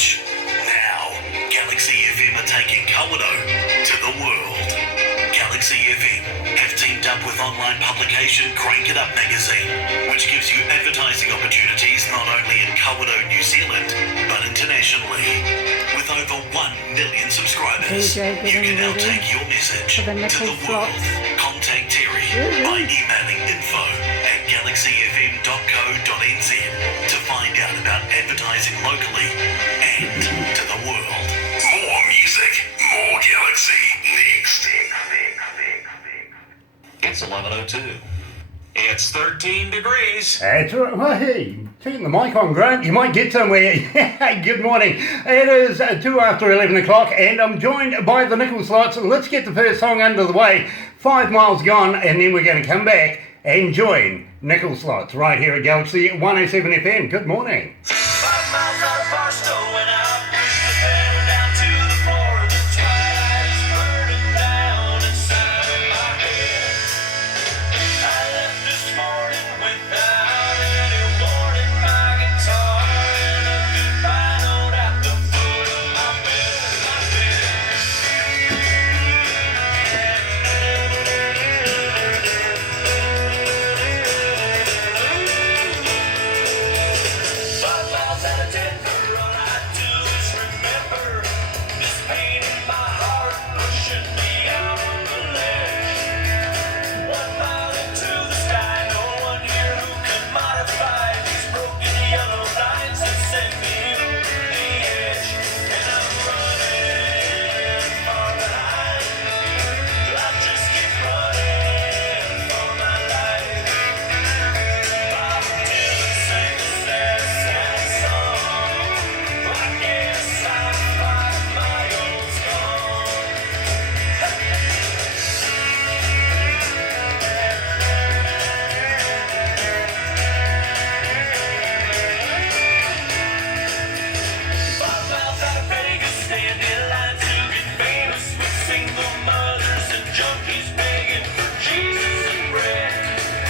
message. Now, Galaxy FM are taking Kawerau to the world. Galaxy FM have teamed up with online publication Crank It Up magazine, which gives you advertising opportunities not only in Kawerau, New Zealand, but internationally. With over 1 million subscribers, you can now take your message to the world. Contact Terry by emailing info@galaxyfm.co.nz to find out about advertising locally and to the world. More music, more Galaxy. Next. It's 11:02. It's 13 degrees. That's right. Well, hey, turn the mic on, Grant. You might get somewhere. Good morning. It is 2 after 11 o'clock, and I'm joined by the Nickel Slots. Let's get the first song under the way. 5 miles gone, and then we're going to come back and join Nickel Slots right here at Galaxy 107 FM. Good morning. 5 miles out of Barstow, and I push the pedal down to the floor. The twilight is burning down inside my head. I left this morning without any warning, my guitar and a goodbye note at the foot of my bed. 5 miles out of Denver, all I do is remember this pain in my heart pushing me out on the ledge. 1 mile into the sky, no one here who can modify these broken yellow lines that send me over the edge. And I'm running far behind. I just keep running for my life. Bob Dylan sang a sad, sad song. I guess I'm 5 miles gone. Five miles out of Vegas, stand in line to get famous with single mothers and junkies begging for Jesus and bread.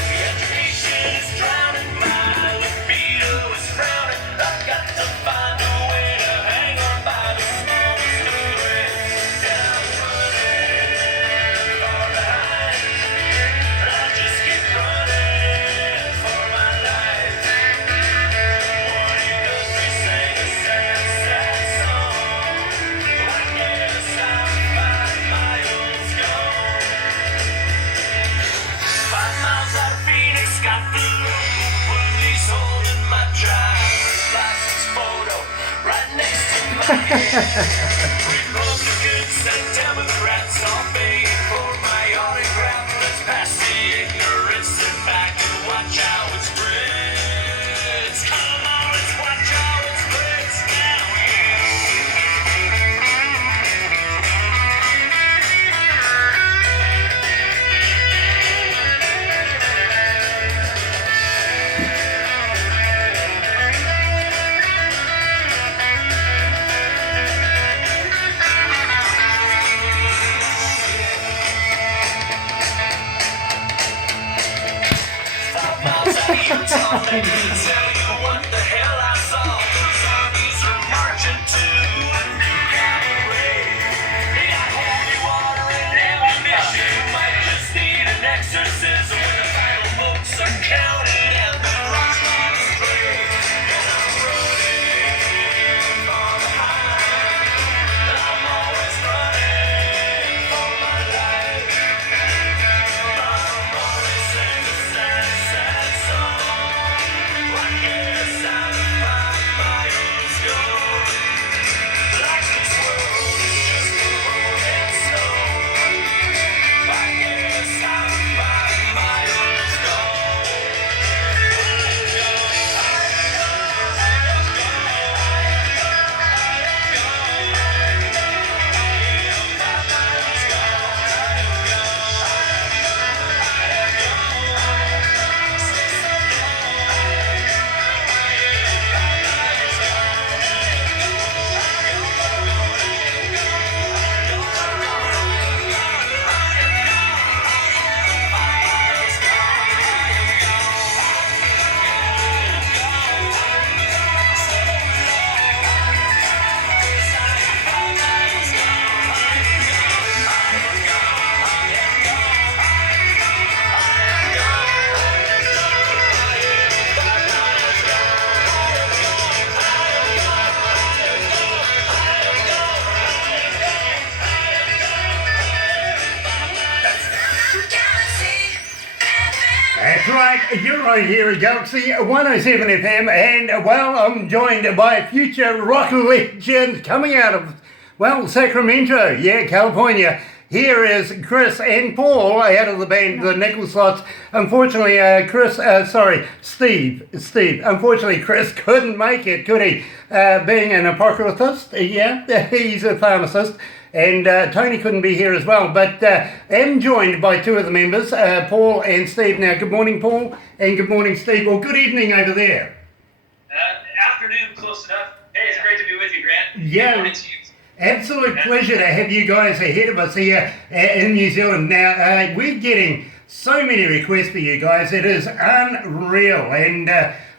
The education is drowning, my libido is frowning. I've got to find a way to hang on by the smallest of threads. And I'm running far behind. I'll just keep running for my life. Morning Guthrie sang a sad, sad song. I guess I'm 5 miles gone. 5 miles out of Phoenix, got the local police holding my driver's license photo right next to my head. Republicans and Democrats all begging for my autograph. Let's pass the ignorance and back and watch how it spreads. Come on, let's watch how it spreads now. Tell you what the hell I saw. The zombies are marching to a new cabaret. They got holy water and ammunition. You might just need an exorcism when the final votes are counted and the rock stars play. And I'm running far behind. I'm always running for my life. I'm always singing a sad, sad song. I You're right here at Galaxy 107 FM, and well, I'm joined by future rock legend coming out of, well, Sacramento, yeah, California. Here is Chris and Paul out of the band, the Nickel Slots. Unfortunately, Steve. Unfortunately, Chris couldn't make it, could he? Being an apocalyptist, yeah, he's a pharmacist. And Tony couldn't be here as well, but am joined by two of the members, Paul and Steve. Now, good morning, Paul, and good morning, Steve. Well, good evening over there. Afternoon, close enough. Hey, it's great to be with you, Grant. Yeah. Good morning to you. Absolute pleasure to have you guys ahead of us here in New Zealand. Now, we're getting so many requests for you guys. It is unreal, and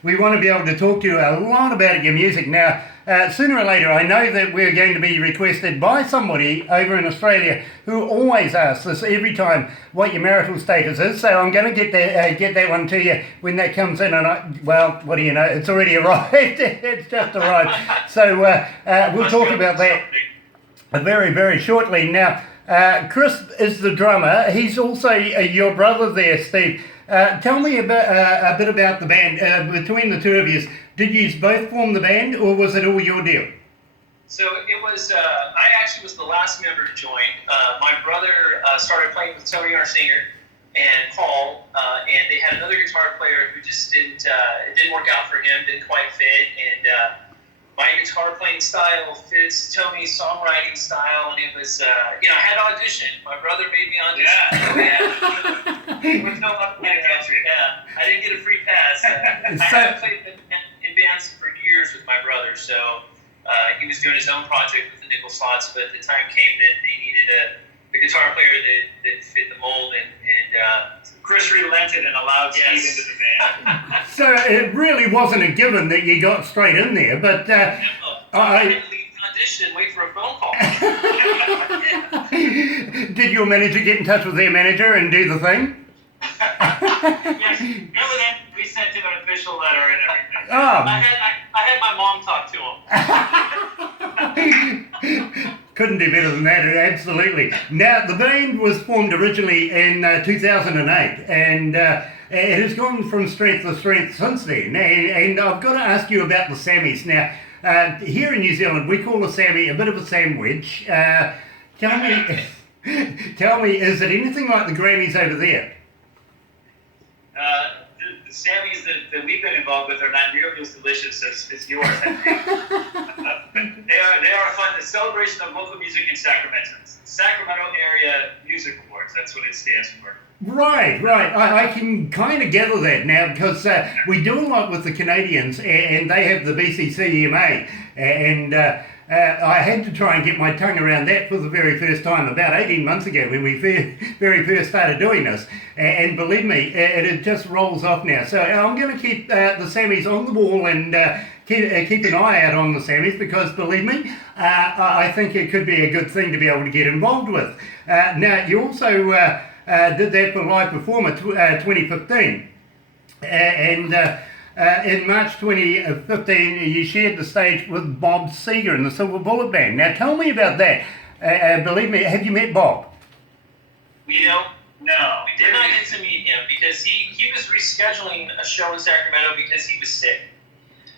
we want to be able to talk to you a lot about your music. Now, sooner or later, I know that we're going to be requested by somebody over in Australia who always asks us every time what your marital status is. So I'm going to get that one to you when that comes in. And well, what do you know? It's already arrived. It's just arrived. So we'll talk about that very, very shortly. Now, Chris is the drummer. He's also your brother there, Steve. Tell me a bit about the band. Between the two of you, did you both form the band, or was it all your deal? So it was, I actually was the last member to join. My brother started playing with Tony, our singer, and Paul, and they had another guitar player who just it didn't work out for him, didn't quite fit, and my guitar playing style fits Tony's songwriting style, and it was, I had to audition. My brother made me audition. Yeah. With no upgrade country. Yeah. I didn't get a free pass. I haven't played in bands for years with my brother, so he was doing his own project with the Nickel Slots, but the time came that they needed a guitar player that fit the mold, and Chris relented and allowed Steve into the band. So it really wasn't a given that you got straight in there, but I didn't leave the audition and wait for a phone call. Did your manager get in touch with their manager and do the thing? Yes, then we sent him an official letter and everything. Oh. I had my mom talk to him. Couldn't do better than that, absolutely. Now, the band was formed originally in 2008, and it has gone from strength to strength since then. And I've got to ask you about the Sammies. Now, here in New Zealand, we call a Sammy a bit of a sandwich. Tell me, is it anything like the Grammys over there? The Sammies that we've been involved with are not nearly as delicious as yours. They are fun. The Celebration of Local Music in Sacramento. Sacramento Area Music Awards. That's what it stands for. Right. I can kind of gather that now because we do a lot with the Canadians, and they have the BCCMA, and I had to try and get my tongue around that for the very first time about 18 months ago when we very first started doing this. And believe me, it just rolls off now. So I'm going to keep the Sammies on the wall and keep an eye out on the Sammies because, believe me, I think it could be a good thing to be able to get involved with. Now, you also did that for Live Performer 2015. And in March 2015, you shared the stage with Bob Seger and the Silver Bullet Band. Now, tell me about that. Believe me, have you met Bob? No, we did not get to meet him because he was rescheduling a show in Sacramento because he was sick,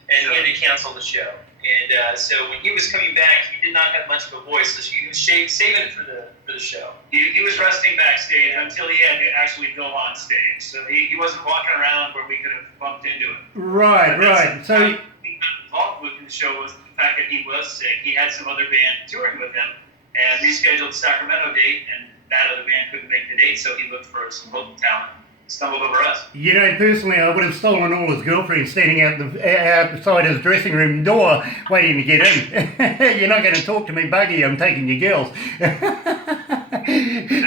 and he had to cancel the show. And so when he was coming back, he did not have much of a voice, so he was saving it for the show. He was resting backstage until he had to actually go on stage. So he wasn't walking around where we could have bumped into him. Right. So he got involved with the show was the fact that he was sick. He had some other band touring with him and rescheduled the Sacramento date, and that other band couldn't make the date, so he looked for some local talent. Stumbled over us. You know, personally, I would have stolen all his girlfriends standing outside his dressing room door waiting to get in. You're not going to talk to me, Buggy, I'm taking your girls.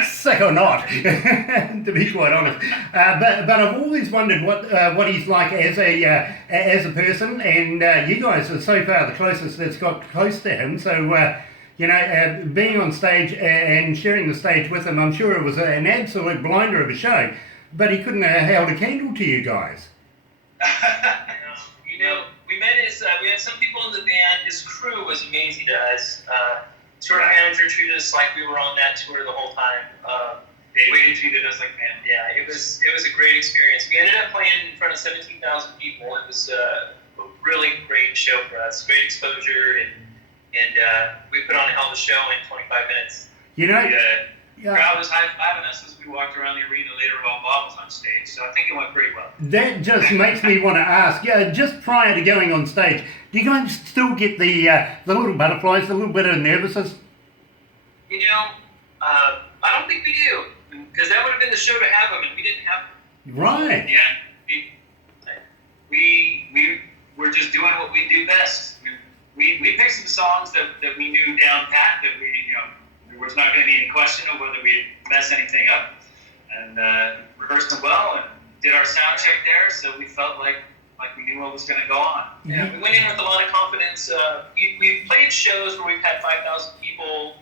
Sick or not, to be quite honest. But I've always wondered what he's like as a person, and you guys are so far the closest that's got close to him, so... being on stage and sharing the stage with him, I'm sure it was an absolute blinder of a show. But he couldn't have held a candle to you guys. We met we had some people in the band. His crew was amazing to us. Tour manager treated us like we were on that tour the whole time. They treated us like family. Yeah, it was a great experience. We ended up playing in front of 17,000 people. It was a really great show for us. Great exposure, and we put on a hell of a show in 25 minutes. You know, The crowd was high-fiving us as we walked around the arena later while Bob was on stage, so I think it went pretty well. that just makes me want to ask, just prior to going on stage, do you guys still get the little butterflies, the little bit of nervousness? You know, I don't think we do, because that would have been the show to have them, and we didn't have them. Right. Yeah, we were just doing what we do best. We picked some songs that we knew down pat, that there was not going to be any question of whether we'd mess anything up, and rehearsed them well and did our sound check there, so we felt like we knew what was going to go on. Yeah, we went in with a lot of confidence. We've played shows where we've had 5,000 people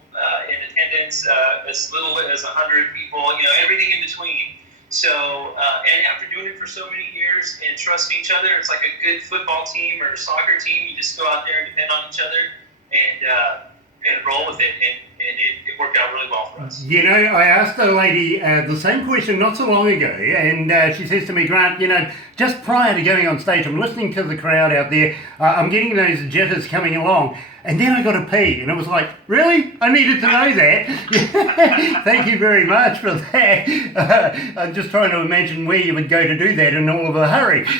in attendance, as little as 100 people, everything in between. So, and after doing it for so many years and trusting each other, it's like a good football team or a soccer team. You just go out there and depend on each other and roll with it. And it worked out really well for us. You know, I asked a lady the same question not so long ago, and she says to me, Grant, just prior to going on stage, I'm listening to the crowd out there, I'm getting those jitters coming along, and then I got to pee, and it was like, really? I needed to know that. Thank you very much for that. I'm just trying to imagine where you would go to do that in all of a hurry. We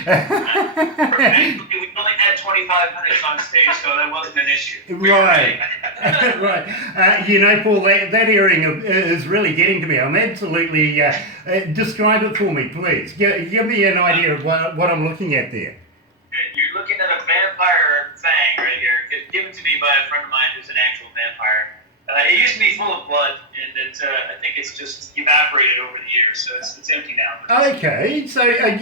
only had 25 minutes on stage, so that wasn't an issue. Right. Right. Paul, that hearing is really getting to me. I'm absolutely... describe it for me, please. Give me an idea of what I'm looking at there. You're looking at a vampire fang right here, given to me by a friend of mine who's an actual vampire. It used to be full of blood, and I think it's just evaporated over the years, so it's empty now. Okay, so I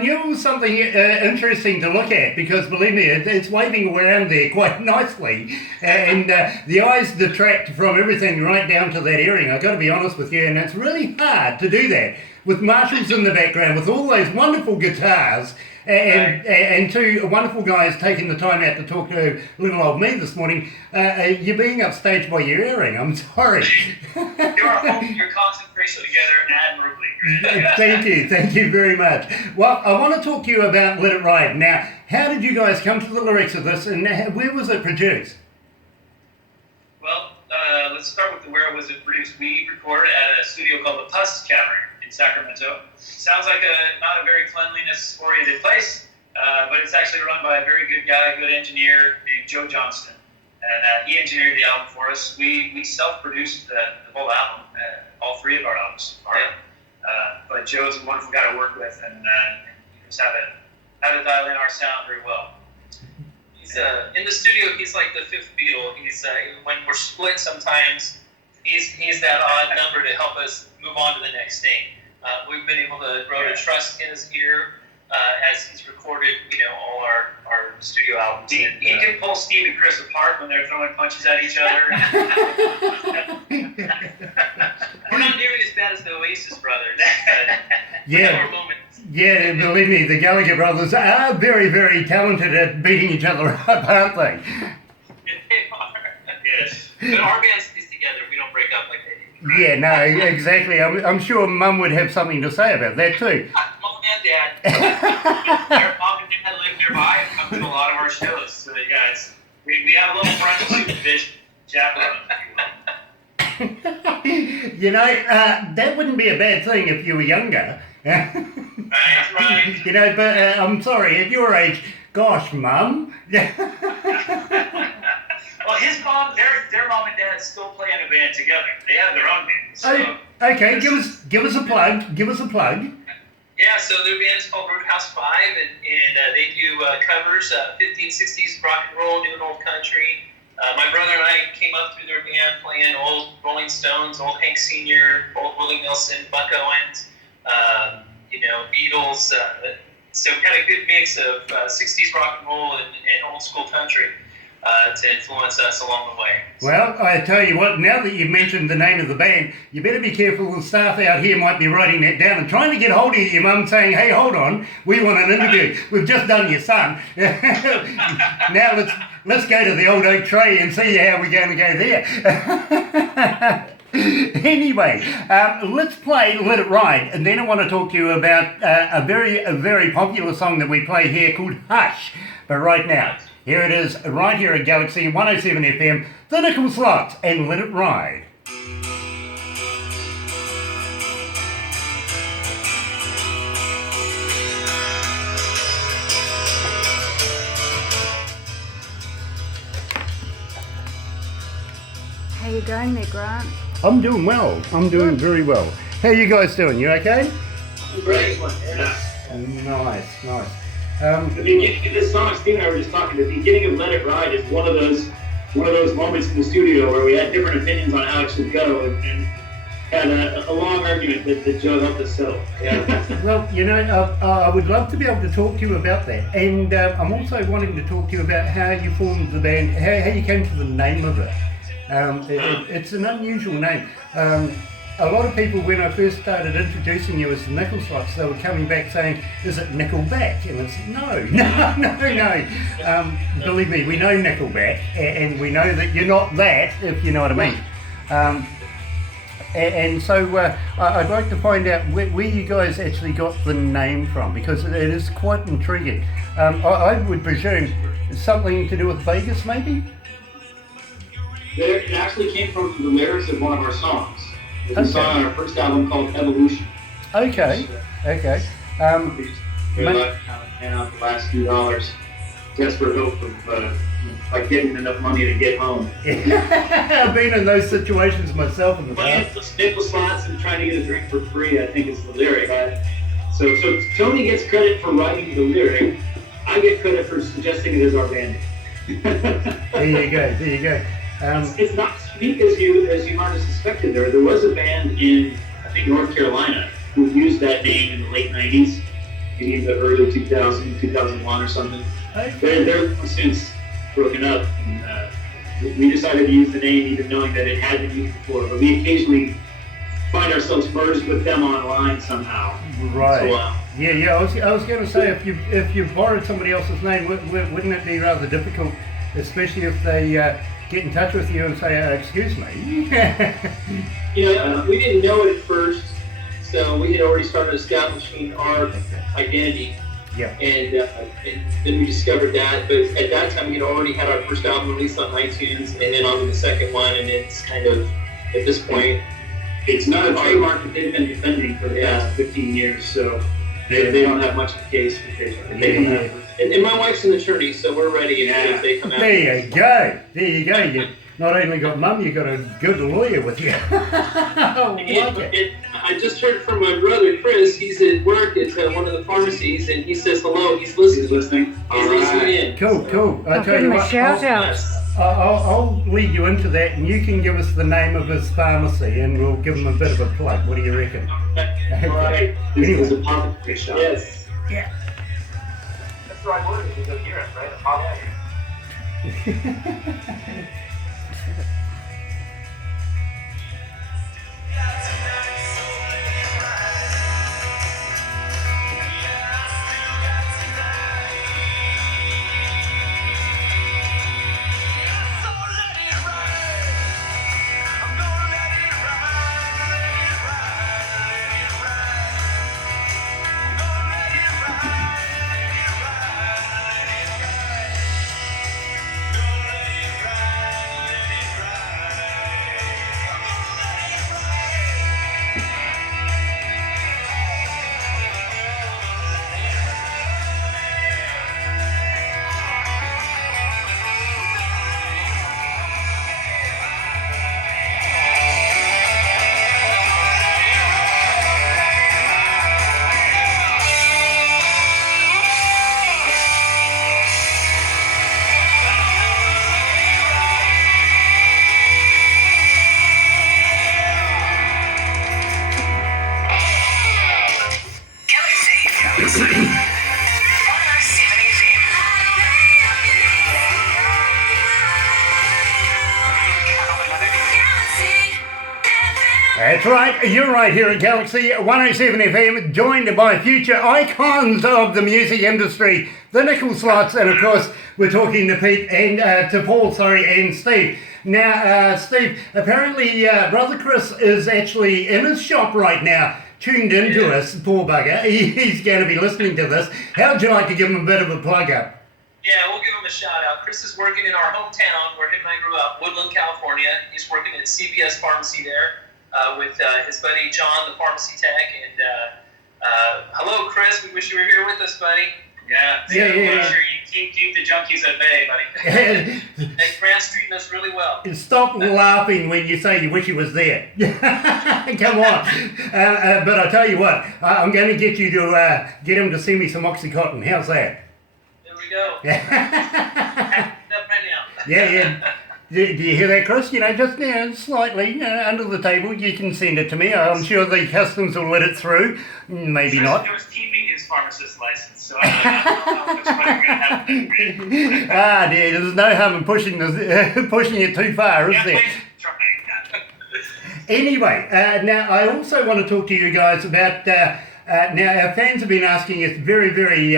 knew it was something interesting to look at, because believe me, it's waving around there quite nicely, and the eyes detract from everything right down to that earring. I've got to be honest with you, and it's really hard to do that with Marshalls in the background, with all those wonderful guitars. And two wonderful guys taking the time out to talk to little old me this morning. You're being upstaged by your earring. I'm sorry. You're holding your concentration together admirably. Thank you very much. Well, I want to talk to you about Let It Ride. Now, how did you guys come to the lyrics of this, and where was it produced? Well, let's start with where was it produced. We recorded at a studio called the Pus Cavern in Sacramento. Sounds like not a very cleanliness-oriented place, but it's actually run by a very good guy, good engineer named Joe Johnston, and he engineered the album for us. We self-produced the whole album, all three of our albums. But Joe's a wonderful guy to work with, and just how to dial in our sound very well. He's in the studio. He's like the fifth Beatle. He's when we're split, sometimes he's that odd number to help us move on to the next thing. We've been able to grow to trust his ear as he's recorded, all our studio albums. He can pull Steve and Chris apart when they're throwing punches at each other. We're not nearly as bad as the Oasis brothers. Yeah, believe me, the Gallagher brothers are very, very talented at beating each other up, aren't they? They are. Yes. But our band stays together. We don't break up like they do. Yeah, no, exactly. I'm sure Mum would have something to say about that too. Mom and Dad. Their mom and dad live nearby and come to a lot of our shows. So guys, we have a little front supervision chaperone. That wouldn't be a bad thing if you were younger. Right. But I'm sorry, at your age, gosh, Mum. Well, his mom, their mom and dad still play in a band together. They have their own band. So. Okay, give us a plug. Give us a plug. Yeah, so their band is called Roadhouse 5, and they do covers, 50s, 60s rock and roll, new and old country. My brother and I came up through their band playing old Rolling Stones, old Hank Sr., old Willie Nelson, Buck Owens, Beatles. So we had a good mix of 60s rock and roll and old school country to influence us along the way. Well, I tell you what, now that you've mentioned the name of the band, you better be careful. The staff out here might be writing that down and trying to get hold of your mum saying, hey, hold on, we want an interview. We've just done your son. Now let's go to the old oak tree and see how we're going to go there. Anyway, let's play Let It Ride, and then I want to talk to you about a very popular song that we play here called Hush. But right now, here it is, right here at Galaxy 107 FM, The Nickel Slots, and Let It Ride. How you going there, Grant? I'm doing well. I'm doing very well. How you guys doing? You okay? Great. Nice. The beginning of this song, Steve and I were just talking. The beginning of "Let It Ride" is one of those moments in the studio where we had different opinions on how it should go, and had a long argument that Joe helped us settle. Yeah. Well, I would love to be able to talk to you about that, and I'm also wanting to talk to you about how you formed the band, how you came to the name of it. It's an unusual name. A lot of people, when I first started introducing you as the Nickel Slots, they were coming back saying, "Is it Nickelback?" And it's no. Believe me, we know Nickelback, and we know that you're not that, if you know what I mean. And so I'd like to find out where you guys actually got the name from, because it is quite intriguing. I would presume something to do with Vegas, maybe? It actually came from the lyrics of one of our songs. There's a song on our first album called Evolution. Okay. We're like hand out the last few dollars, desperate hope of like getting enough money to get home. I've been in those situations myself in the past. Nickel slots and trying to get a drink for free, I think is the lyric. So Tony gets credit for writing the lyric. I get credit for suggesting it as our band name. There you go. It's not as unique as you might have suspected. There was a band in, I think, North Carolina who used that name in the late 90s, maybe the early 2000, 2001 or something. Okay. They're since broken up, and we decided to use the name even knowing that it had been used before, but we occasionally find ourselves merged with them online somehow. Right. So, Yeah. I was going to say, if you borrowed somebody else's name, wouldn't it be rather difficult, especially if they get in touch with you and say, "Excuse me." We didn't know it at first, so we had already started establishing our identity, Yeah. and then we discovered that. But at that time, we had already had our first album released on iTunes, and then on to the second one, and it's kind of, at this point, it's not a trademark that they've been defending for the past 15 years, so they don't have much of a case. They don't have. and my wife's an attorney, so we're ready if they come out. There you go. You not only got mum, you got a good lawyer with you. I just heard from my brother Chris. He's at work at one of the pharmacies, and he says hello. He's listening. He's listening in. Cool. I I'll tell give you him a what, shout out. I'll lead you into that, and you can give us the name of his pharmacy, and we'll give him a bit of a plug. What do you reckon? Right. This is a apothecary shop. Yes. Yeah. That's the right word. If you go hear it, right? Apothecary. That's right, you're right here at Galaxy 107 FM, joined by future icons of the music industry, the Nickel Slots, and of course, We're talking to Pete and to Paul, and Steve. Now, Steve, apparently Brother Chris is actually in his shop right now, tuned into us, poor bugger. He's going to be listening to this. How would you like to give him a bit of a plug up? Yeah, we'll give him a shout out. Chris is working in our hometown where him and I grew up, Woodland, California. He's working at CVS Pharmacy there with his buddy John, the pharmacy tech. And hello, Chris. We wish you were here with us, buddy. Yeah. Make sure you keep the junkies at bay, buddy. And Grant's treating us really well. Stop laughing when you say you wish he was there. Come on. But I tell you what, I'm going to get you to get him to send me some Oxycontin. How's that? There we go. Right now. Yeah. Do you hear that, Chris? Just slightly under the table, you can send it to me. I'm sure the customs will let it through. Maybe not. He was keeping his pharmacist license, so I don't know how much money we're going to have. Dear, there's no harm in pushing it too far, is there? Anyway, now I also want to talk to you guys about, now our fans have been asking us very, very,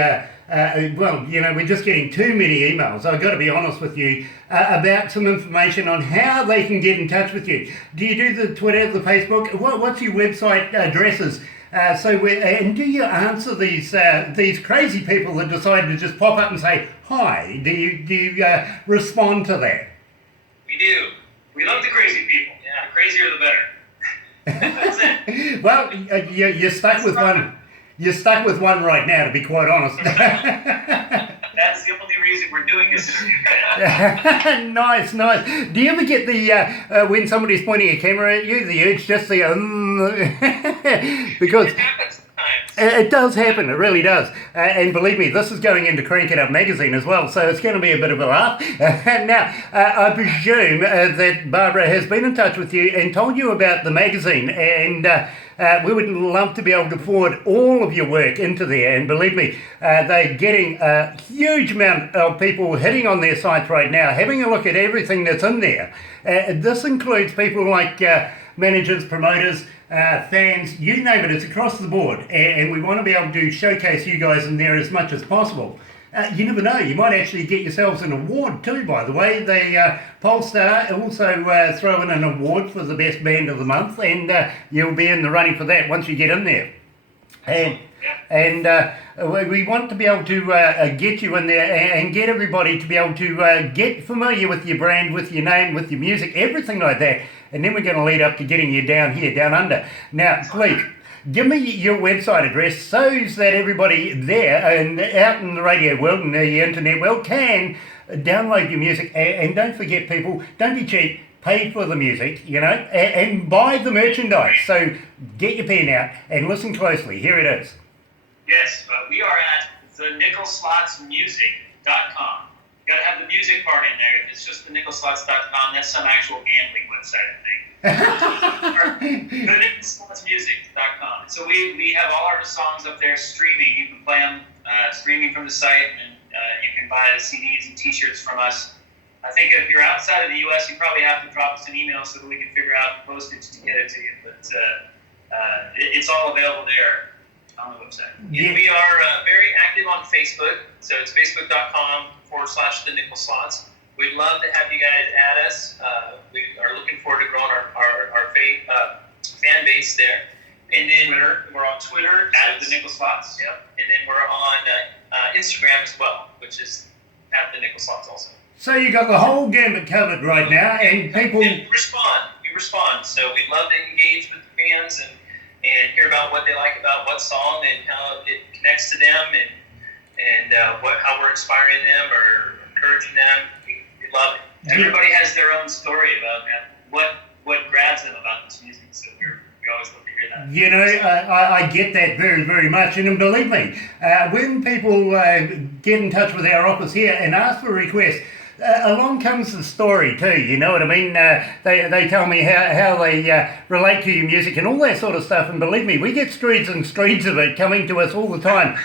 we're just getting too many emails, I've got to be honest with you, about some information on how they can get in touch with you. Do you do the Twitter, the Facebook? What's your website addresses? And do you answer these crazy people that decide to just pop up and say hi? Do you respond to that? We do. We love the crazy people. Yeah, the crazier the better. That's it. Well, you're stuck with one. You're stuck with one right now, to be quite honest. That's the only reason we're doing this interview. Nice. Do you ever get the when somebody's pointing a camera at you, the urge just to because It happens sometimes. it does happen, it really does. And believe me, this is going into Crank It Up magazine as well, so it's going to be a bit of a laugh. Now, I presume that Barbara has been in touch with you and told you about the magazine, and we would love to be able to forward all of your work into there. And believe me, they're getting a huge amount of people hitting on their sites right now, having a look at everything that's in there. This includes people like managers, promoters, fans, you name it, it's across the board. And we want to be able to showcase you guys in there as much as possible. You never know, you might actually get yourselves an award too, by the way. The Polestar also throw in an award for the best band of the month, and you'll be in the running for that once you get in there. And we want to be able to get you in there and get everybody to be able to get familiar with your brand, with your name, with your music, everything like that. And then we're going to lead up to getting you down here, down under. Now, please, give me your website address so that everybody there and out in the radio world and the internet world can download your music. And don't forget, people, don't be cheap. Pay for the music, and buy the merchandise. So get your pen out and listen closely. Here it is. Yes, we are at thenicholslotsmusic.com. You got to have the music part in there. If it's just thenicholslots.com, that's some actual gambling website, I think. thenicholslotsmusic.com. So we have all our songs up there streaming. You can play them streaming from the site, and you can buy the CDs and T-shirts from us. I think if you're outside of the U.S., you probably have to drop us an email so that we can figure out postage to get it to you. But it's all available there on the website. Yeah. We are very active on Facebook, so it's facebook.com/The Nickel Slots. We'd love to have you guys add us. We are looking forward to growing our fan base there. And then we're on Twitter at The Nickel Slots. Yep. And then we're on Instagram as well, which is at The Nickel Slots also. So you got the whole gambit covered right now, and people... We respond. So we'd love to engage with the fans and hear about what they like about what song and how it connects to them and how we're inspiring them or encouraging them. We love it. Everybody has their own story about what grabs them about this music, so we always love to hear that. I get that very, very much. And believe me, when people get in touch with our office here and ask for requests, along comes the story too, you know what I mean? They tell me how they relate to your music and all that sort of stuff, and believe me, we get streets and streets of it coming to us all the time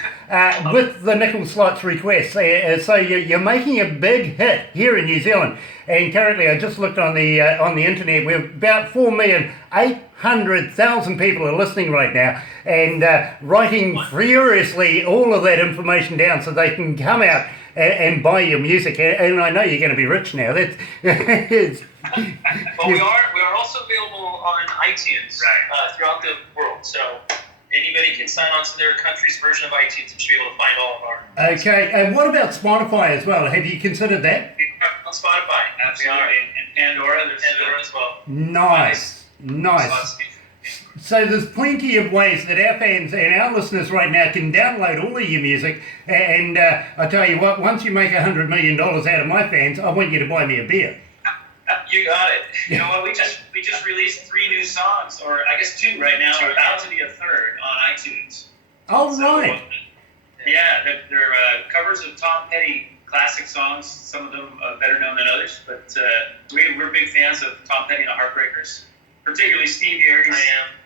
with the Nickel Slots requests. So you're making a big hit here in New Zealand, and currently I just looked on the internet, we're about 4,800,000 people are listening right now and writing furiously all of that information down so they can come out and buy your music. And I know you're going to be rich now. That's it's, Well, we are also available on iTunes throughout the world. So anybody can sign on to their country's version of iTunes and should be able to find all of our. Okay, and what about Spotify as well? Have you considered that? On Spotify, Absolutely. And Pandora, there's Pandora as well. Nice. Spotify. So there's plenty of ways that our fans and our listeners right now can download all of your music. And I tell you what, once you make $100 million out of my fans, I want you to buy me a beer. You got it. You know what? We just released 3 new songs, or I guess 2 right now. We're about to be a 3rd on iTunes. Oh, So, right. Yeah, they're covers of Tom Petty classic songs. Some of them better known than others, but we're big fans of Tom Petty and the Heartbreakers. Particularly Steve here.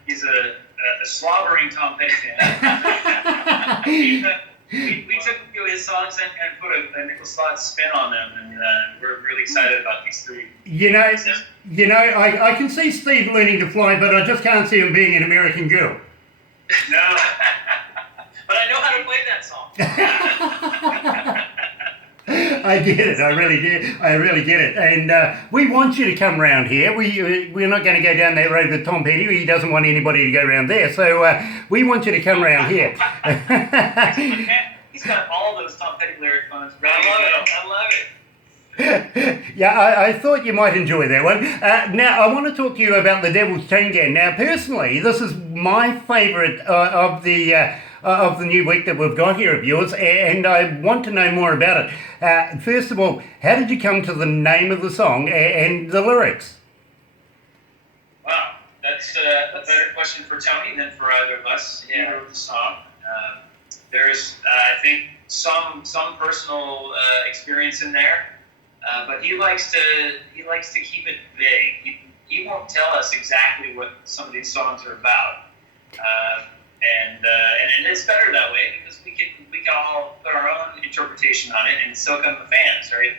He's a slobbering Tom Petty fan. we took his songs and put a nickel slot spin on them, and we're really excited about these 3. You know, I can see Steve learning to fly, but I just can't see him being an American Girl. No. But I know how to play that song. I get it. I really get it. And we want you to come round here. We're not going to go down that road with Tom Petty. He doesn't want anybody to go round there. So we want you to come round here. He's got all those Tom Petty lyric ones. I love it. Yeah, I thought you might enjoy that one. Now, I want to talk to you about the Devil's Chain Gang. Now, personally, this is my favourite of the new week that we've got here of yours, and I want to know more about it. First of all, how did you come to the name of the song and the lyrics? Wow, that's a better question for Tony than for either of us. He wrote the song. There's, I think, some personal experience in there, but he likes to keep it vague. He won't tell us exactly what some of these songs are about. And it's better that way because we can all put our own interpretation on it and so can the fans, right?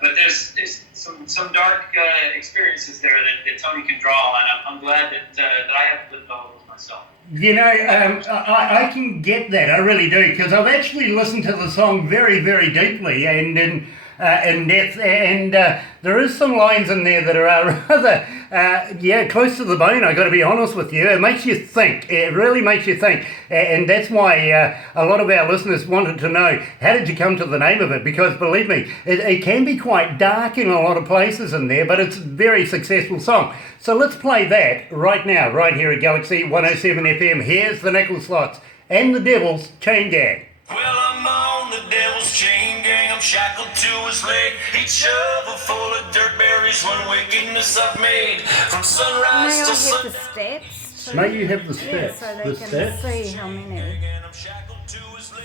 But there's some dark experiences there that Tony can draw on. I'm glad that I have lived all of those myself. You know, I can get that. I really do, because I've actually listened to the song very, very deeply and in depth, and there is some lines in there that are rather, close to the bone. I got to be honest with you. It makes you think. It really makes you think, and that's why a lot of our listeners wanted to know, how did you come to the name of it? Because believe me, it can be quite dark in a lot of places in there, but it's a very successful song. So let's play that right now, right here at Galaxy 107 FM. Here's the Nickel Slots and the Devil's Chain Gang. Well, I'm on the devil's chain gang, I'm shackled to his leg. Each shovel full of dirt berries, one wickedness I've made. From sunrise May I to have sun. the steps? May you have the Yeah, steps. so they The can steps. see how many.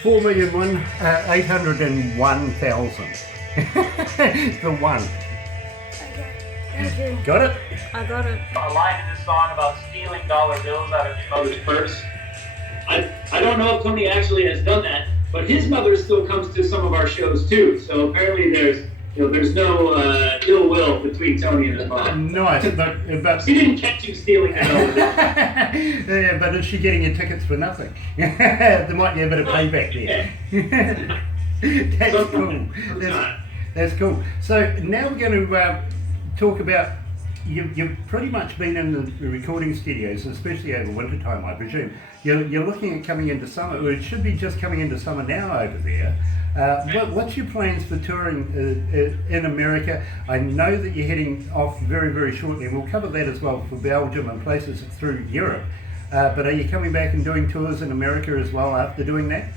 4,801,000. The one. Okay, thank you. Got it? I got it. A line in this song about stealing dollar bills out of your mother's purse. I don't know if Tony actually has done that, but his mother still comes to some of our shows too. So apparently there's no ill will between Tony and his mom. Nice, but She didn't catch you stealing the dollar bills. yeah, but is she getting your tickets for nothing? There might be a bit of payback there. That's cool. That's cool. So now we're going to talk about, you've pretty much been in the recording studios, especially over winter time, I presume. You're looking at coming into summer, or it should be just coming into summer now over there. What's your plans for touring in America? I know that you're heading off very, very shortly, and we'll cover that as well for Belgium and places through Europe. But are you coming back and doing tours in America as well after doing that?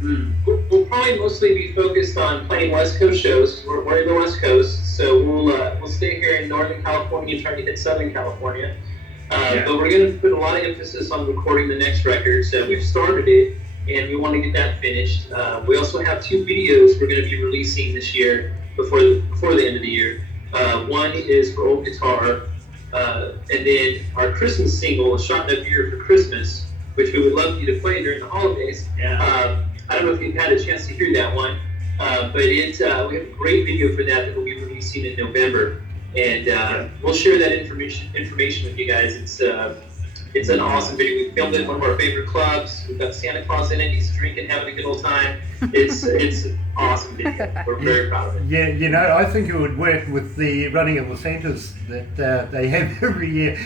We'll probably mostly be focused on playing West Coast shows. We're in the West Coast, so we'll stay here in Northern California, trying to hit Southern California. But we're going to put a lot of emphasis on recording the next record. So we've started it, and we want to get that finished. We also have 2 videos we're going to be releasing this year before the end of the year. One is for Old Guitar, and then our Christmas single, Shot in a Beer for Christmas, which we would love you to play during the holidays. I don't know if you've had a chance to hear that one, but we have a great video for that we'll be releasing in November, and we'll share that information with you guys. It's an awesome video. We filmed it in one of our favorite clubs. We've got Santa Claus in it. He's drinking, having a good old time. It's awesome video. We're very proud of it. Yeah, you know, I think it would work with the running of the Santas that they have every year.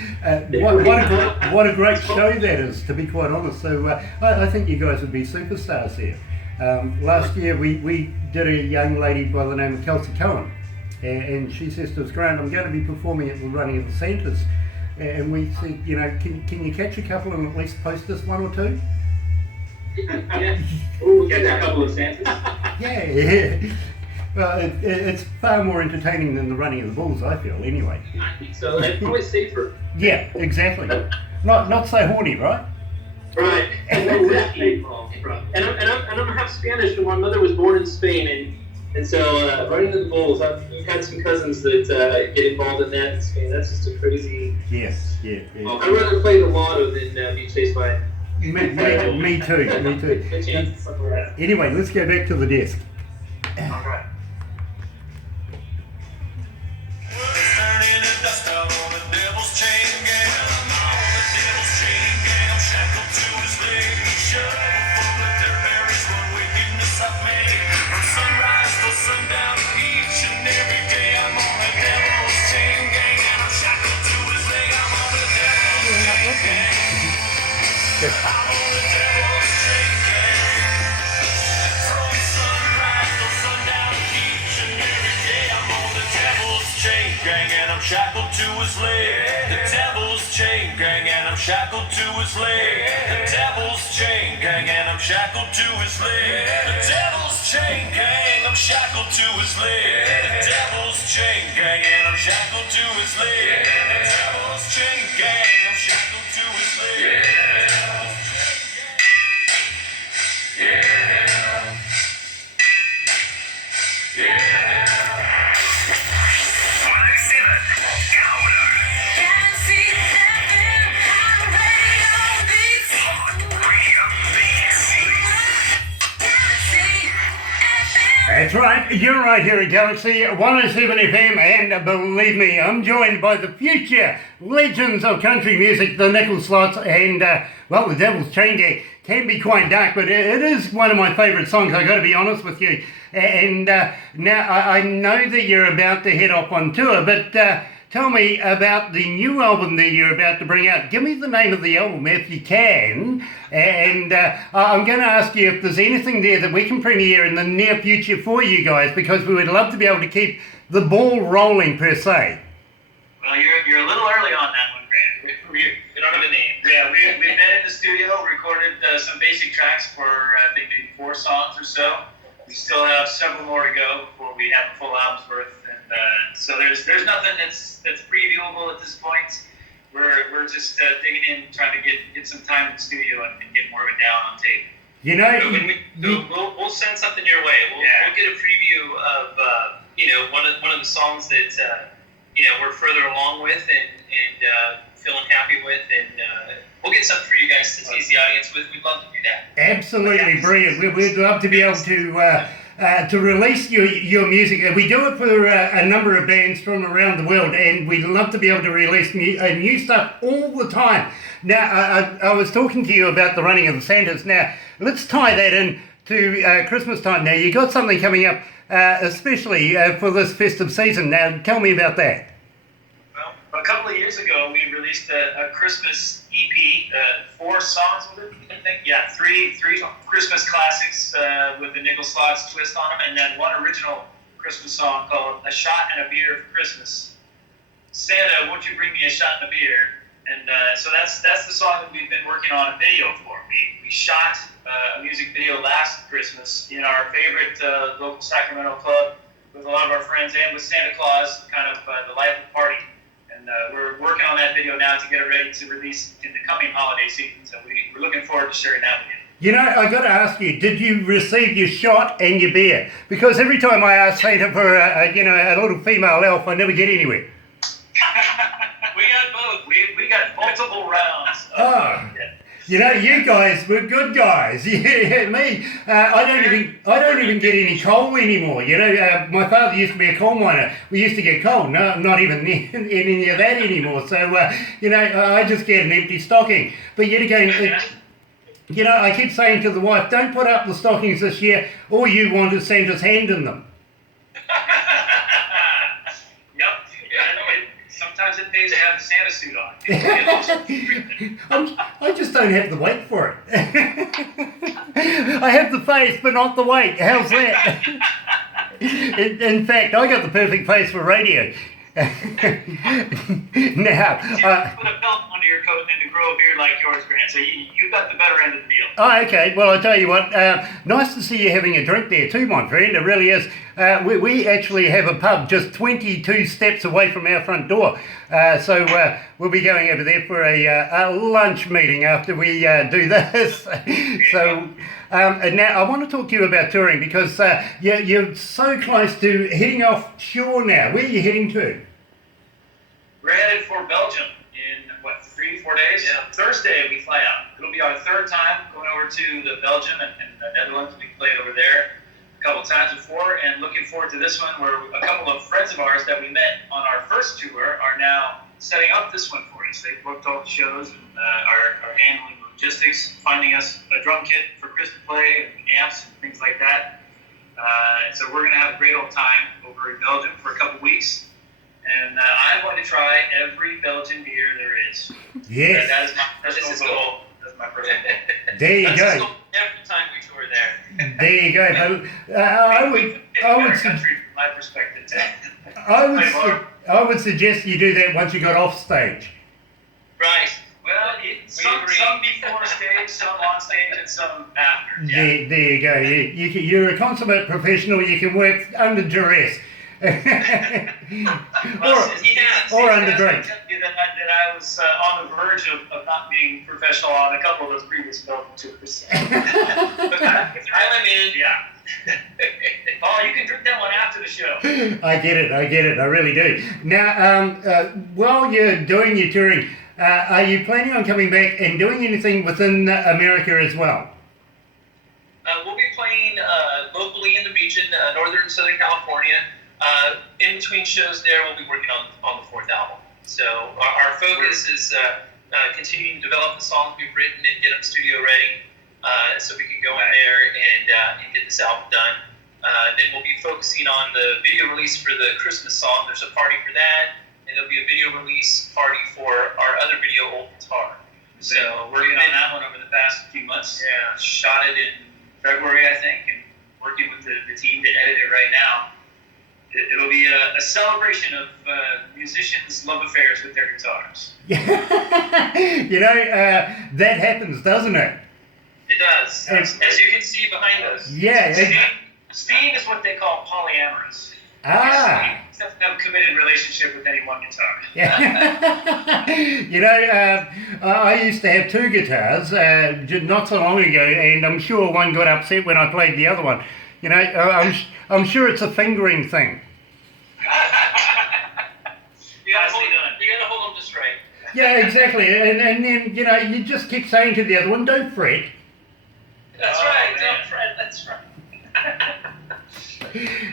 What a great show that is, to be quite honest. So I think you guys would be superstars here. Last year we did a young lady by the name of Kelsey Cohen, and she says to us, Grant, I'm going to be performing at the running of the Santas. And we said, you know, can you catch a couple and at least post us one or two? Yeah. We'll get a couple of Santas. Yeah. Well, it's far more entertaining than the running of the bulls, I feel, anyway. I think so. It's always safer. Yeah, exactly. Not so horny, right? Right. Exactly. And I'm half Spanish, and my mother was born in Spain, and so running the bulls, I've had some cousins that get involved in that in Spain. That's just a crazy. Yes, yeah. I'd rather play the lotto than be chased by. Me too. The chances somewhere else. Anyway, let's go back to the desk. All right. Turning the dust out on the devil's chain gang. I'm on the devil's chain gang. I'm shackled to his leg. Shut up full of their berries. What wickedness I've made. From sunrise till sundown, each and every day I'm on the devil's chain gang. And I'm shackled to his leg. I'm on the devil's chain gang. I'm on the devil's chain gang. From sunrise till sundown, each and every day I'm on the devil's chain gang, and I'm shackled to his leg. The devil's chain gang, and I'm shackled to his leg. The devil's chain gang, and I'm shackled to his leg. The devil's chain gang, I'm shackled to his leg. The devil's chain gang, and I'm shackled to his leg. The devil's chain gang, I'm shackled to his leg. That's right, you're right here at Galaxy 107 FM, and believe me, I'm joined by the future legends of country music, the Nickel Slots, and, well, the Devil's Chain Gang. Can be quite dark, but it is one of my favourite songs, I've got to be honest with you. And now, I know that you're about to head off on tour, but tell me about the new album that you're about to bring out. Give me the name of the album if you can. And I'm going to ask you if there's anything there that we can premiere in the near future for you guys, because we would love to be able to keep the ball rolling, per se. Well, you're a little early on that one, Grant. We don't have a name. Yeah, we've been in the studio, recorded some basic tracks for I think maybe 4 songs or so. We still have several more to go before we have a full album's worth, and so there's nothing that's previewable at this point. We're just digging in, trying to get some time in the studio and get more of it down on tape. You know, We'll send something your way. We'll get a preview of one of the songs that we're further along with and feeling happy with, and we'll get something for you guys to tease the audience with. We'd love to do that. absolutely brilliant. We'd love to be able to release your music. We do it for a number of bands from around the world, and we'd love to be able to release new stuff all the time. Now, I was talking to you about the running of the Santas. Now, let's tie that in to Christmas time. Now, you got something coming up, especially for this festive season. Now, tell me about that. Well, a couple of years ago, we released a Christmas EP, 4 songs with it, I think. Yeah, three Christmas classics with the Nickel Slots twist on them, and then one original Christmas song called "A Shot and a Beer for Christmas." Santa, won't you bring me a shot and a beer? And so that's the song that we've been working on a video for. We shot a music video last Christmas in our favorite local Sacramento club with a lot of our friends and with Santa Claus, kind of the life of the party. And we're working on that video now to get it ready to release in the coming holiday season. So we're looking forward to sharing that with you. You know, I got to ask you, did you receive your shot and your beer? Because every time I ask Santa for a little female elf, I never get anywhere. We got both. We got multiple rounds. You know, you guys were good guys. Yeah, me, I don't even get any coal anymore. You know, my father used to be a coal miner. We used to get coal. No, not even any of that anymore. So, I just get an empty stocking. But yet again, You know, I keep saying to the wife, don't put up the stockings this year. All you want is Santa's hand in them. Yep. Sometimes it pays to have a Santa suit on. I just don't have the weight for it. I have the face, but not the weight. How's that? In fact, I got the perfect face for radio. Now, Put a belt under your coat and to grow a beard like yours, Grant. So you got the better end of the deal. oh, okay. Well, I'll tell you what. Nice to see you having a drink there too, my friend. It really is. We actually have a pub just 22 steps away from our front door. So we'll be going over there for a lunch meeting after we do this. So and now I want to talk to you about touring because you're so close to heading offshore now. Where are you heading to? We're headed for Belgium in, 3 to 4 days? Yeah. Thursday we fly out. It'll be our third time going over to the Belgium and the Netherlands. We played over there a couple of times before, and looking forward to this one where a couple of friends of ours that we met on our first tour are now setting up this one for us. They booked all the shows and are handling logistics, finding us a drum kit for Chris to play, and amps and things like that. So we're going to have a great old time over in Belgium for a couple weeks. And I'm going to try every Belgian beer there is. Yes. That is my personal goal. That's my personal goal. There you That's go. just every time we tour there. There you go. But, I would country from my perspective. I would suggest you do that once you got off stage. Right. Well, some before stage, some on stage, and some after. Yeah. There you go. You're a consummate professional. You can work under duress. or under drink. That I was on the verge of not being professional on a couple of those previous Belgian tours. I'm in. Yeah. Oh, you can drink that one after the show. I get it. I really do. Now, while you're doing your touring, are you planning on coming back and doing anything within America as well? We'll be playing locally in the region, northern and southern California. In between shows there, we'll be working on the fourth album. So our focus is continuing to develop the songs we've written and get them studio ready, so we can go in there and get this album done. Then we'll be focusing on the video release for the Christmas song. There's a party for that, and there'll be a video release party for our other video, Old Guitar. So We're working on that one over the past few months. Yeah. Shot it in February, I think, and working with the team to edit it right now. It'll be a celebration of musicians' love affairs with their guitars. You know, that happens, doesn't it? it does, as you can see behind us. Yeah. Steve is what they call polyamorous. Ah. He doesn't have a committed relationship with any one guitar. Yeah. You know, I used to have two guitars not so long ago, and I'm sure one got upset when I played the other one. You know, I'm sure it's a fingering thing. You gotta hold them just right. Yeah, exactly. And then, you know, you just keep saying to the other one, don't fret. That's right. Don't fret. That's right.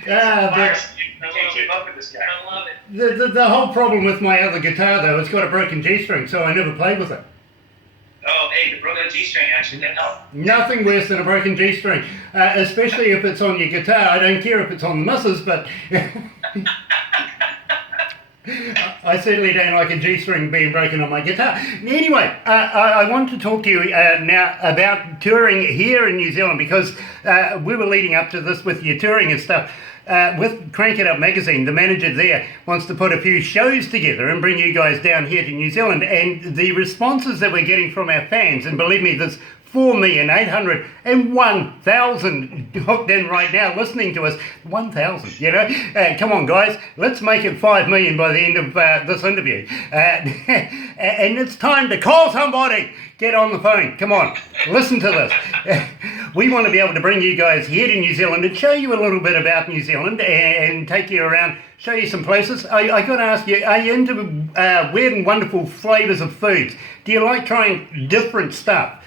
Myers, you can't keep up with this guy. I love it. The whole problem with my other guitar, though, it's got a broken G-string, so I never played with it. Oh, hey, the broken G-string actually can help. Nothing worse than a broken G-string, especially if it's on your guitar. I don't care if it's on the missus, but I certainly don't like a G-string being broken on my guitar. Anyway, I want to talk to you now about touring here in New Zealand, because we were leading up to this with your touring and stuff. With Crank It Up magazine, the manager there wants to put a few shows together and bring you guys down here to New Zealand, and the responses that we're getting from our fans, and believe me, there's 4,801,000 hooked in right now listening to us. 1,000, you know. Come on, guys, let's make it 5 million by the end of this interview. And it's time to call somebody. Get on the phone. Come on, listen to this. We want to be able to bring you guys here to New Zealand and show you a little bit about New Zealand and take you around, show you some places. I got to ask you, are you into weird and wonderful flavours of foods? Do you like trying different stuff?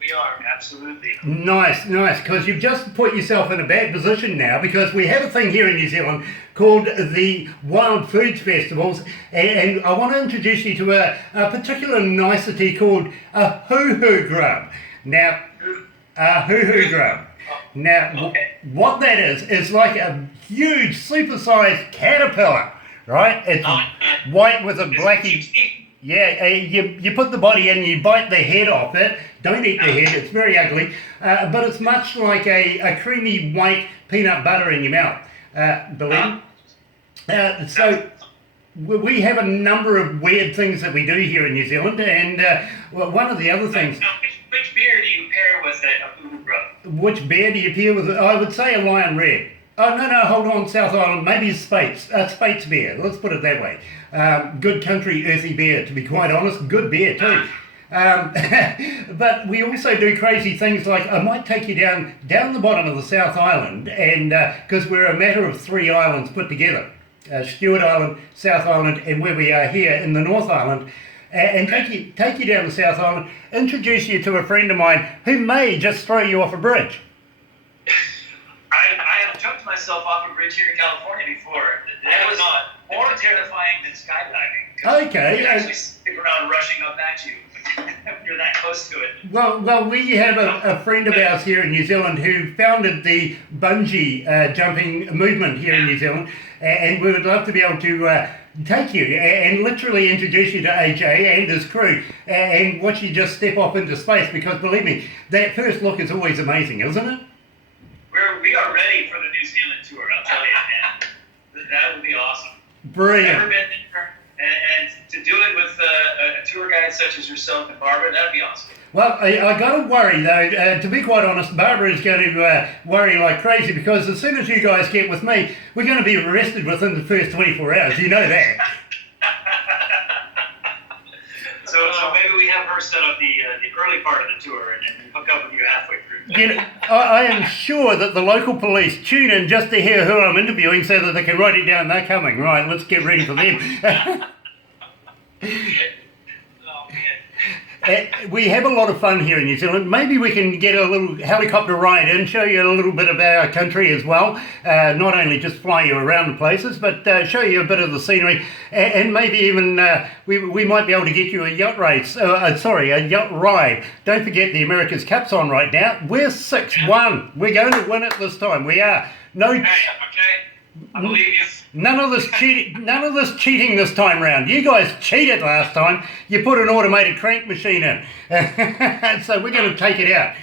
We are, absolutely. Nice, because you've just put yourself in a bad position now, because we have a thing here in New Zealand called the Wild Foods Festivals, and I want to introduce you to a particular nicety called a hoo-hoo grub. Now, hoo-hoo drum. Now, what that is like a huge, supersized caterpillar, right? It's white with a blacky. Yeah, you put the body in, you bite the head off it. Don't eat the head; it's very ugly. But it's much like a creamy white peanut butter in your mouth. Believe me. So we have a number of weird things that we do here in New Zealand, and well, one of the other things. Now, which beer do you pair with a hoo-hoo drum? Which beer do you pair with? I would say a Lion Red. Oh, no, hold on, South Island, maybe Spates beer, let's put it that way. Good country, earthy beer, to be quite honest, good beer too. But we also do crazy things like, I might take you down the bottom of the South Island, and because we're a matter of 3 islands put together, Stewart Island, South Island, and where we are here in the North Island, and take you down the South Island, introduce you to a friend of mine who may just throw you off a bridge. I have jumped myself off a bridge here in California before. That was more terrifying than skydiving. 'Cause Okay. you actually stick around rushing up at you. You're that close to it. Well, we have a friend of ours here in New Zealand who founded the bungee jumping movement here in New Zealand, and we would love to be able to take you and literally introduce you to AJ and his crew and watch you just step off into space, because believe me, that first look is always amazing, isn't it? We are ready for the New Zealand tour, I'll tell you, man. That would be awesome. Brilliant. Never been there, and to do it with a tour guide such as yourself and Barbara, that'd be awesome. Well, I got to worry though, to be quite honest, Barbara is going to worry like crazy, because as soon as you guys get with me, we're going to be arrested within the first 24 hours, you know that. So maybe we have her set up the early part of the tour and then hook up with you halfway through. You know, I am sure that the local police tune in just to hear who I'm interviewing so that they can write it down. They're coming. Right, let's get ready for them. Oh, man. We have a lot of fun here in New Zealand. Maybe we can get a little helicopter ride in, show you a little bit of our country as well. Not only just fly you around the places, but show you a bit of the scenery. And maybe even we might be able to get you a yacht race. A yacht ride. Don't forget the America's Cup's on right now. We're 6-1. We're going to win it this time. We are. Okay, I believe you. None of this cheating this time round. You guys cheated last time. You put an automated crank machine in. So we're going to take it out.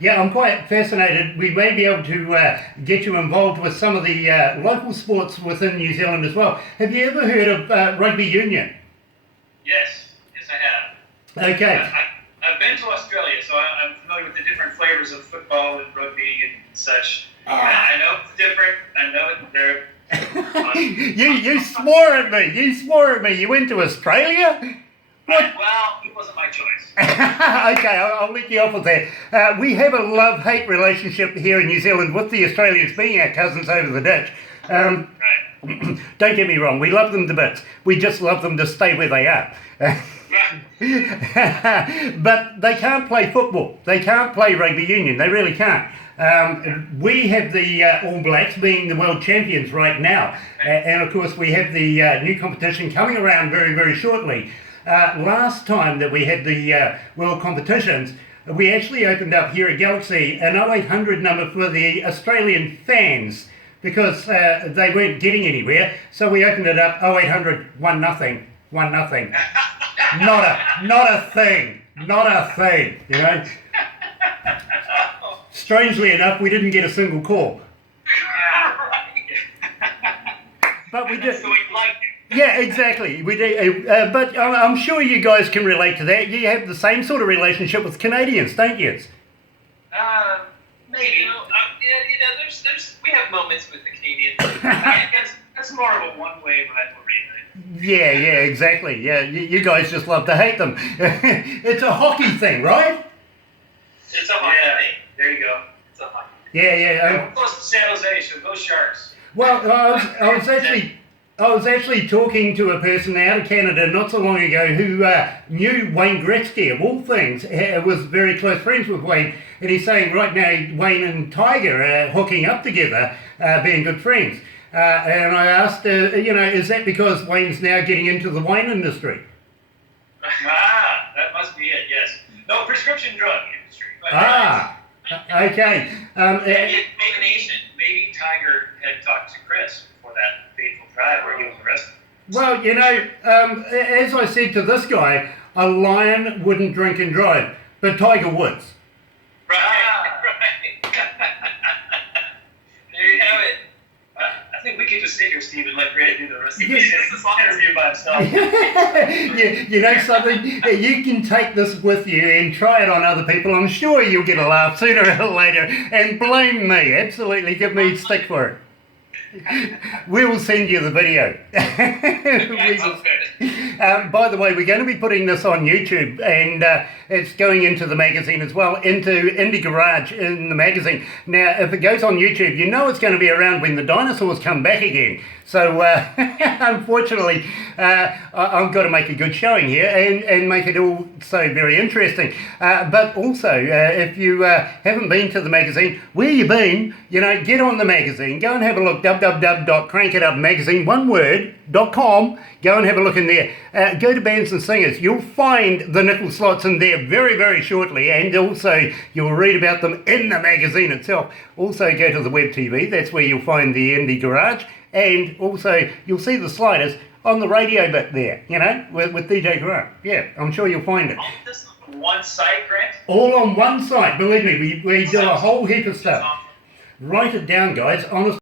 Yeah, I'm quite fascinated. We may be able to get you involved with some of the local sports within New Zealand as well. Have you ever heard of rugby union? Yes, I have. Okay. I've been to Australia, so I'm familiar with the different flavors of football and rugby and such. I know it's different. I know they're. You swore at me. You swore at me. You went to Australia? What? Well, it wasn't my choice. Okay, I'll let you off with that. We have a love-hate relationship here in New Zealand with the Australians being our cousins over the ditch. Right. Don't get me wrong, we love them to bits. We just love them to stay where they are. But they can't play football. They can't play rugby union. They really can't. We have the All Blacks being the world champions right now. And of course, we have the new competition coming around very, very shortly. Last time that we had the world competitions, we actually opened up here at Galaxy an 0800 number for the Australian fans, because they weren't getting anywhere. So we opened it up 0800 1-0, 1-0. Not a thing, you know. Strangely enough, we didn't get a single call. But we did. So we liked it. Yeah, exactly. We do. But I'm sure you guys can relate to that. You have the same sort of relationship with Canadians, don't you? Maybe. There's we have moments with the Canadians. That's more of a one-way rivalry. Yeah, exactly. Yeah, you guys just love to hate them. It's a hockey thing, right? It's a hockey thing. There you go. It's a hockey thing. Yeah. We're close to San Jose, so go Sharks. Well, I was actually talking to a person out of Canada not so long ago who knew Wayne Gretzky, of all things, was very close friends with Wayne, and he's saying right now Wayne and Tiger are hooking up together, being good friends. And I asked, is that because Wayne's now getting into the wine industry? That must be it, yes. No, appreciate prescription drug industry. Okay. Maybe Tiger had talked to Chris before that fateful drive where he was arrested. Well, you know, as I said to this guy, a lion wouldn't drink and drive, but Tiger Woods. Right. There you have it. I think we could just sit here, Steve, and let Grant do the rest of this interview by himself. You know something? You can take this with you and try it on other people. I'm sure you'll get a laugh sooner or later. And blame me. Absolutely, give me stick for it. We will send you the video. By the way, we're going to be putting this on YouTube, and it's going into the magazine as well, into Indie Garage in the magazine. Now, if it goes on YouTube, you know it's going to be around when the dinosaurs come back again. So, unfortunately, I've got to make a good showing here and make it all so very interesting. But also, if you haven't been to the magazine, where you been, you know, get on the magazine, go and have a look, www.crankitupmagazine.com. Go and have a look in there. Go to Bands and Singers. You'll find the nickel slots in there very, very shortly, and also you'll read about them in the magazine itself. Also go to the web TV. That's where you'll find the Indie Garage, and also you'll see the sliders on the radio bit there, you know, with DJ Grant. Yeah, I'm sure you'll find it. All this on one site, Grant? All on one site, believe me. We do a whole heap of stuff. Write it down, guys. Honestly.